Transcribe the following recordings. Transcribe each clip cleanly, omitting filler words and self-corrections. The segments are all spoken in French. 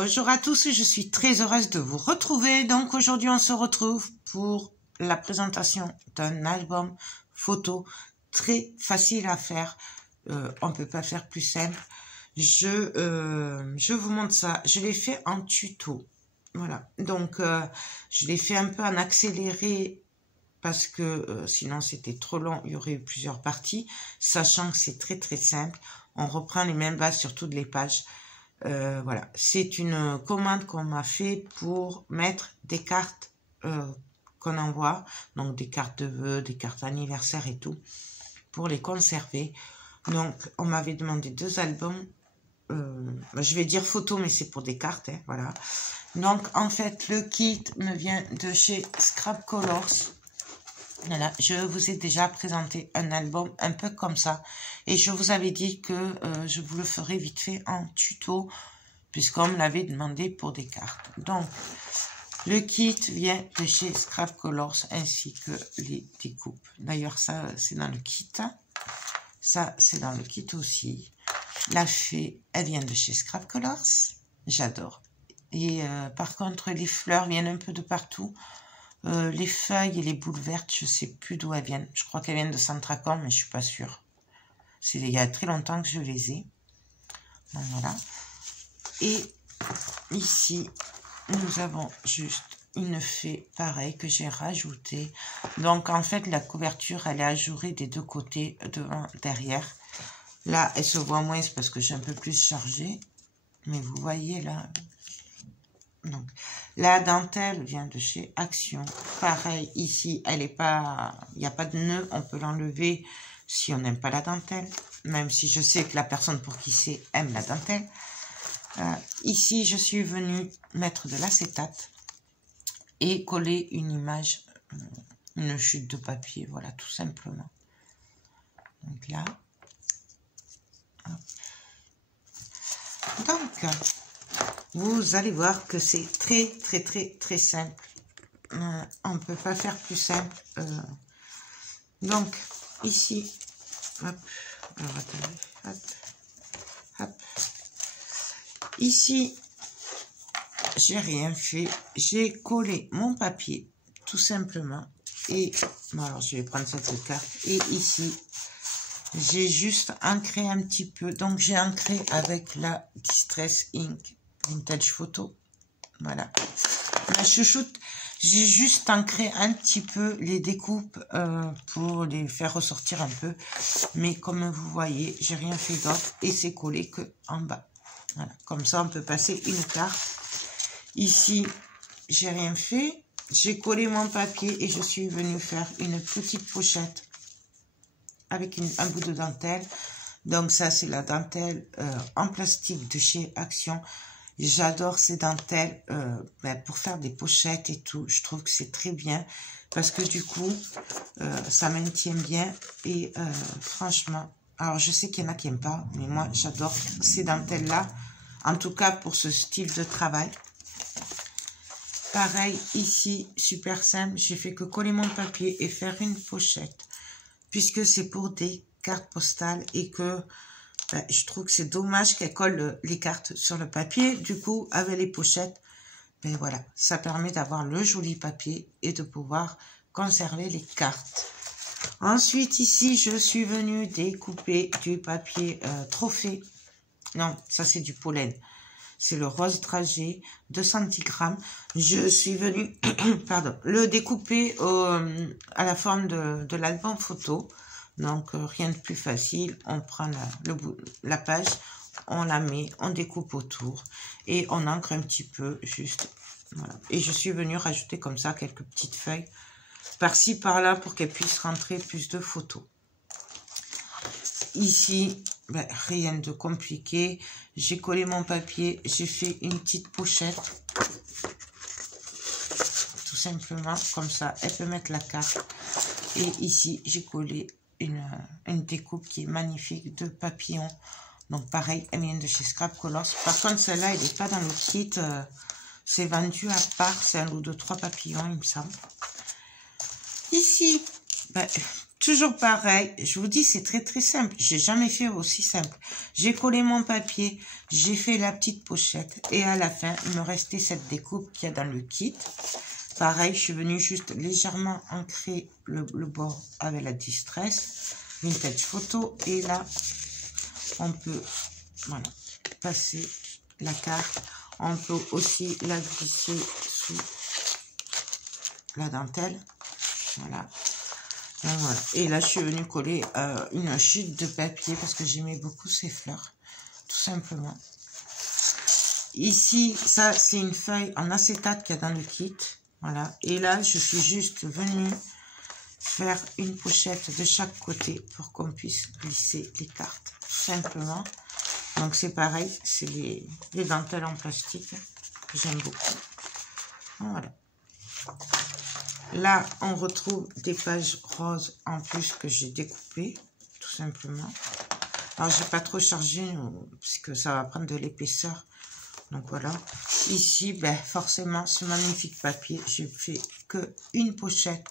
Bonjour à tous, je suis très heureuse de vous retrouver. Donc aujourd'hui on se retrouve pour la présentation d'un album photo très facile à faire. On ne peut pas faire plus simple. Je vous montre ça. Je l'ai fait en tuto. Voilà. Donc je l'ai fait un peu en accéléré parce que sinon c'était trop long. Il y aurait eu plusieurs parties. Sachant que c'est très simple. On reprend les mêmes bases sur toutes les pages. Voilà, c'est une commande qu'on m'a fait pour mettre des cartes qu'on envoie, donc des cartes de vœux, des cartes anniversaires et tout, pour les conserver. Donc, on m'avait demandé 2 albums, je vais dire photos, mais c'est pour des cartes, hein, voilà. Donc, en fait, le kit me vient de chez Scrap Colors. Voilà, je vous ai déjà présenté un album un peu comme ça et je vous avais dit que je vous le ferai vite fait en tuto puisqu'on me l'avait demandé pour des cartes. Donc, le kit vient de chez Scrap Colors ainsi que les découpes. D'ailleurs, ça, c'est dans le kit. Ça, c'est dans le kit aussi. La fée, elle vient de chez Scrap Colors. J'adore. Et par contre, les fleurs viennent un peu de partout. Les feuilles et les boules vertes, je sais plus d'où elles viennent. Je crois qu'elles viennent de Centracom, mais je suis pas sûre. C'est il y a très longtemps que je les ai. Donc voilà. Et ici, nous avons juste une fée pareille que j'ai rajoutée. Donc en fait, la couverture, elle est ajourée des deux côtés, devant, derrière. Là, elle se voit moins parce que j'ai un peu plus chargé. Mais vous voyez là... Donc, la dentelle vient de chez Action. Pareil, ici, elle est pas, il n'y a pas de nœud, on peut l'enlever si on n'aime pas la dentelle, même si je sais que la personne pour qui c'est aime la dentelle. Ici, je suis venue mettre de l'acétate et coller une image, une chute de papier, voilà, tout simplement. Donc là, hop. Donc, vous allez voir que c'est très simple. On ne peut pas faire plus simple. Donc, ici, hop, alors attendez, hop, hop. Ici, j'ai rien fait. J'ai collé mon papier, tout simplement. Et, bon, alors je vais prendre cette carte. Et ici, j'ai juste ancré un petit peu. Donc, j'ai ancré avec la Distress Ink Vintage Photo. Voilà. Ma chouchoute, j'ai juste ancré un petit peu les découpes pour les faire ressortir un peu. Mais comme vous voyez, j'ai rien fait d'autre et c'est collé que en bas. Voilà. Comme ça, on peut passer une carte. Ici, j'ai rien fait. J'ai collé mon papier et je suis venue faire une petite pochette avec un bout de dentelle. Donc ça, c'est la dentelle en plastique de chez Action. J'adore ces dentelles pour faire des pochettes et tout. Je trouve que c'est très bien parce que du coup, ça maintient bien. Et franchement, alors je sais qu'il y en a qui n'aiment pas, mais moi, j'adore ces dentelles-là. En tout cas, pour ce style de travail. Pareil, ici, super simple. J'ai fait que coller mon papier et faire une pochette. Puisque c'est pour des cartes postales et que... je trouve que c'est dommage qu'elle colle les cartes sur le papier. Du coup, avec les pochettes, ben voilà, ça permet d'avoir le joli papier et de pouvoir conserver les cartes. Ensuite, ici, je suis venue découper du papier trophée. Non, ça c'est du pollen. C'est le rose dragé, 200 grammes. Je suis venue, pardon, le découper à la forme de l'album photo. Donc, rien de plus facile. On prend la page, on la met, on découpe autour et on ancre un petit peu, juste. Voilà. Et je suis venue rajouter comme ça quelques petites feuilles par-ci, par-là pour qu'elle puisse rentrer plus de photos. Ici, ben, rien de compliqué. J'ai collé mon papier, j'ai fait une petite pochette. Tout simplement, comme ça, elle peut mettre la carte. Et ici, j'ai collé une découpe qui est magnifique de papillons. Donc pareil, elle vient de chez Scrap Colors. Par contre, celle-là, elle n'est pas dans le kit. C'est vendu à part. C'est un lot de 3 papillons, il me semble. Ici, ben, toujours pareil, je vous dis, c'est très très simple. J'ai jamais fait aussi simple. J'ai collé mon papier, j'ai fait la petite pochette et à la fin, il me restait cette découpe qu'il y a dans le kit. Pareil, je suis venue juste légèrement ancrer le bord avec la Distress Vintage Photo. Et là, on peut, voilà, passer la carte. On peut aussi la glisser sous la dentelle. Voilà. Donc, voilà. Et là, je suis venue coller une chute de papier parce que j'aimais beaucoup ces fleurs, tout simplement. Ici, ça, c'est une feuille en acétate qu'il y a dans le kit. Voilà. Et là, je suis juste venue faire une pochette de chaque côté pour qu'on puisse glisser les cartes, tout simplement. Donc, c'est pareil, c'est les dentelles en plastique que j'aime beaucoup. Voilà. Là, on retrouve des pages roses en plus que j'ai découpées, tout simplement. Alors, j'ai pas trop chargé parce que ça va prendre de l'épaisseur. Donc, voilà. Ici, ben, forcément, ce magnifique papier, j'ai fait que une pochette.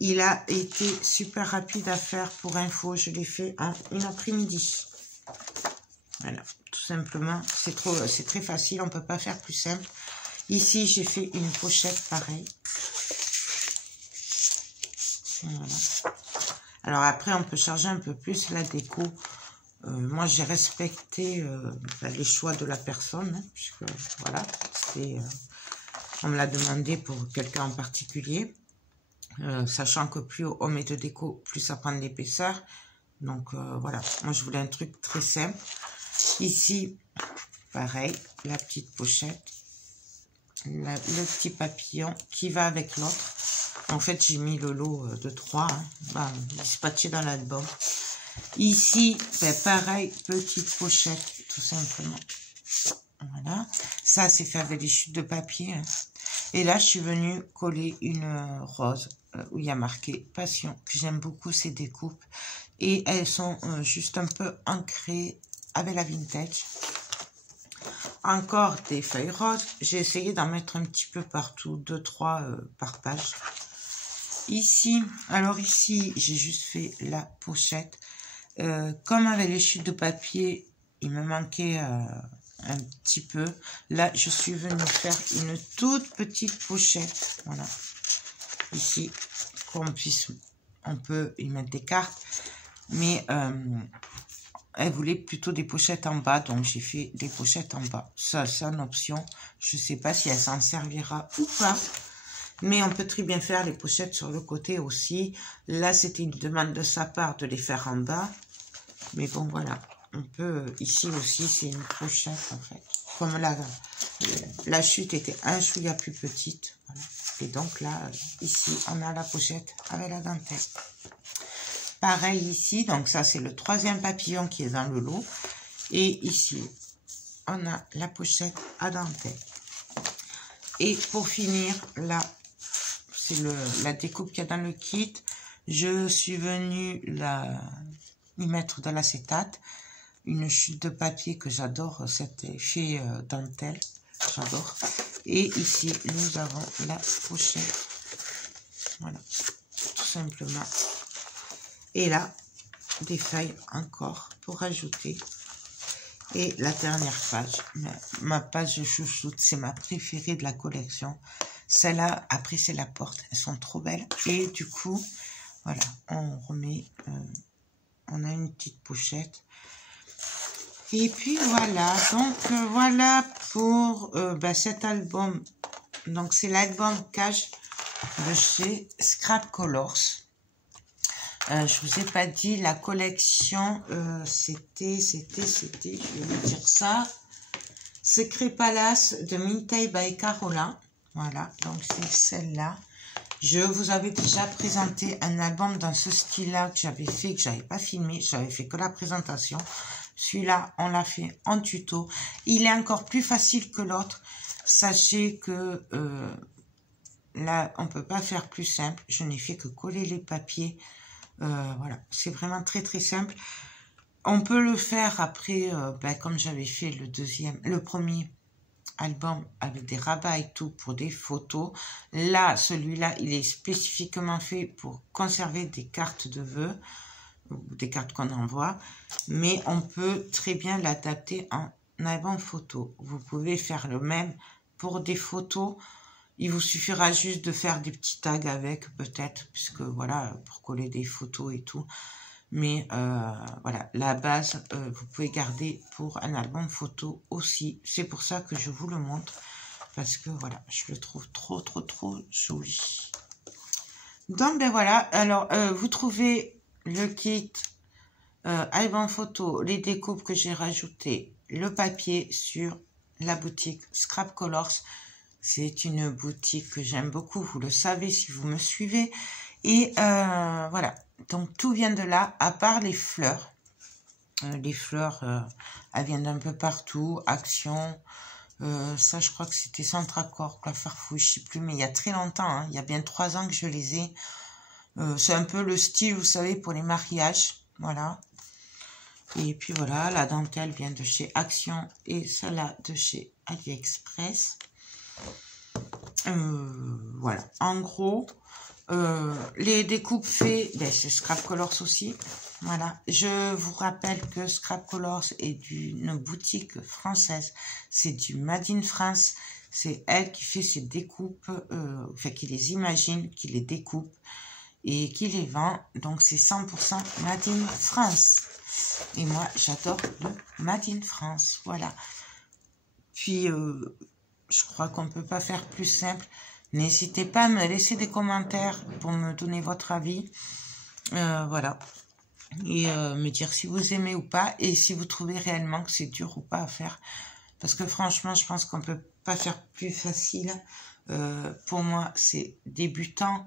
Il a été super rapide à faire. Pour info, je l'ai fait en une après-midi. Voilà, tout simplement. C'est très facile, on peut pas faire plus simple. Ici, j'ai fait une pochette pareille. Voilà. Alors après, on peut charger un peu plus la déco. Moi, j'ai respecté les choix de la personne, hein, puisque voilà, on me l'a demandé pour quelqu'un en particulier, sachant que plus on met de déco, plus ça prend de l'épaisseur. Donc voilà, moi je voulais un truc très simple. Ici, pareil, la petite pochette, le petit papillon qui va avec l'autre. En fait, j'ai mis le lot de 3, hein, dispatché dans l'album. Ici, ben, pareil, petite pochette, tout simplement. Voilà. Ça, c'est fait avec des chutes de papier. Hein. Et là, je suis venue coller une rose où il y a marqué Passion, que j'aime beaucoup ces découpes. Et elles sont juste un peu ancrées avec la vintage. Encore des feuilles roses. J'ai essayé d'en mettre un petit peu partout, 2-3 par page. Ici, alors ici, j'ai juste fait la pochette. Comme avec les chutes de papier, il me manquait un petit peu. Là, je suis venue faire une toute petite pochette. Voilà. Ici, on peut y mettre des cartes. Mais elle voulait plutôt des pochettes en bas, donc j'ai fait des pochettes en bas. Ça, c'est une option. Je ne sais pas si elle s'en servira ou pas. Mais on peut très bien faire les pochettes sur le côté aussi. Là, c'était une demande de sa part de les faire en bas. Mais bon, voilà. On peut, ici aussi, c'est une pochette, en fait. Comme la chute était un chouïa plus petite. Voilà. Et donc là, ici, on a la pochette avec la dentelle. Pareil ici, donc ça, c'est le 3e papillon qui est dans le lot. Et ici, on a la pochette à dentelle. Et pour finir, là, c'est la découpe qu'il y a dans le kit. Je suis venue y mettre de l'acétate. Une chute de papier que j'adore, cet effet dentelle. J'adore. Et ici, nous avons la pochette. Voilà, tout simplement. Et là, des feuilles encore pour ajouter. Et la dernière page, ma page chouchoute, c'est ma préférée de la collection. Celle-là, après, c'est la porte. Elles sont trop belles. Et du coup, voilà, on remet, on a une petite pochette. Et puis voilà, donc voilà pour cet album. Donc c'est l'album Cash de chez Scrap Colors. Je vous ai pas dit, la collection, c'était, je vais vous dire ça. Secret Palace de Mintay by Carola. Voilà, donc c'est celle-là. Je vous avais déjà présenté un album dans ce style-là que j'avais fait, que j'avais pas filmé. J'avais fait que la présentation. Celui-là, on l'a fait en tuto. Il est encore plus facile que l'autre. Sachez que là, on peut pas faire plus simple. Je n'ai fait que coller les papiers. Voilà, c'est vraiment très très simple. On peut le faire après, comme j'avais fait le premier album avec des rabats et tout pour des photos. Là, celui-là, il est spécifiquement fait pour conserver des cartes de vœux ou des cartes qu'on envoie, mais on peut très bien l'adapter en album photo. Vous pouvez faire le même pour des photos. Il vous suffira juste de faire des petits tags avec, peut-être, puisque voilà, pour coller des photos et tout. Mais voilà, la base, vous pouvez garder pour un album photo aussi. C'est pour ça que je vous le montre, parce que voilà, je le trouve trop joli. Donc, ben voilà, alors, vous trouvez le kit album photo, les découpes que j'ai rajoutées, le papier sur la boutique Scrap Colors. C'est une boutique que j'aime beaucoup, vous le savez si vous me suivez. Et voilà, donc tout vient de là, à part les fleurs. Les fleurs, elles viennent d'un peu partout. Action, ça je crois que c'était Centracor, la Farfouille, je sais plus, mais il y a très longtemps, hein, il y a bien 3 ans que je les ai. C'est un peu le style, vous savez, pour les mariages, voilà. Et puis voilà, la dentelle vient de chez Action et celle-là de chez AliExpress. Voilà, en gros, les découpes faites, ben, c'est Scrap Colors aussi. Voilà, je vous rappelle que Scrap Colors est une boutique française, c'est du Made in France. C'est elle qui fait ses découpes, enfin qui les imagine, qui les découpe et qui les vend. Donc c'est 100% Made in France. Et moi, j'adore le Made in France. Voilà. Puis, je crois qu'on ne peut pas faire plus simple. N'hésitez pas à me laisser des commentaires pour me donner votre avis. Voilà. Et me dire si vous aimez ou pas. Et si vous trouvez réellement que c'est dur ou pas à faire. Parce que franchement, je pense qu'on ne peut pas faire plus facile. Pour moi, c'est débutant.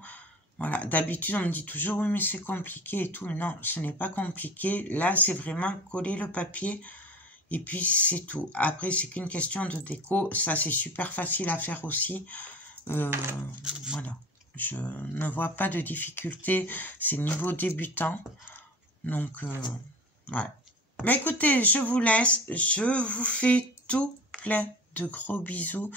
Voilà. D'habitude, on me dit toujours, oui, mais c'est compliqué et tout. Mais non, ce n'est pas compliqué. Là, c'est vraiment coller le papier. Et puis, c'est tout. Après, c'est qu'une question de déco. Ça, c'est super facile à faire aussi. Voilà. Je ne vois pas de difficulté. C'est niveau débutant. Donc, voilà. Mais écoutez, je vous laisse. Je vous fais tout plein de gros bisous.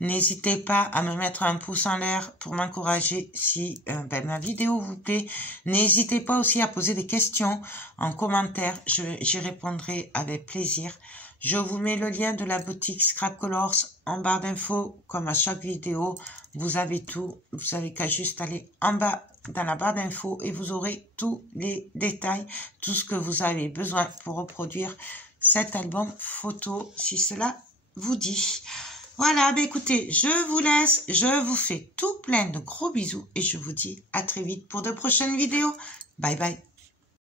N'hésitez pas à me mettre un pouce en l'air pour m'encourager si ma vidéo vous plaît. N'hésitez pas aussi à poser des questions en commentaire. J'y répondrai avec plaisir. Je vous mets le lien de la boutique Scrap Colors en barre d'infos. Comme à chaque vidéo, vous avez tout. Vous avez qu'à juste aller en bas dans la barre d'infos et vous aurez tous les détails, tout ce que vous avez besoin pour reproduire cet album photo, si cela vous dit. Voilà, écoutez, je vous laisse, je vous fais tout plein de gros bisous et je vous dis à très vite pour de prochaines vidéos. Bye bye.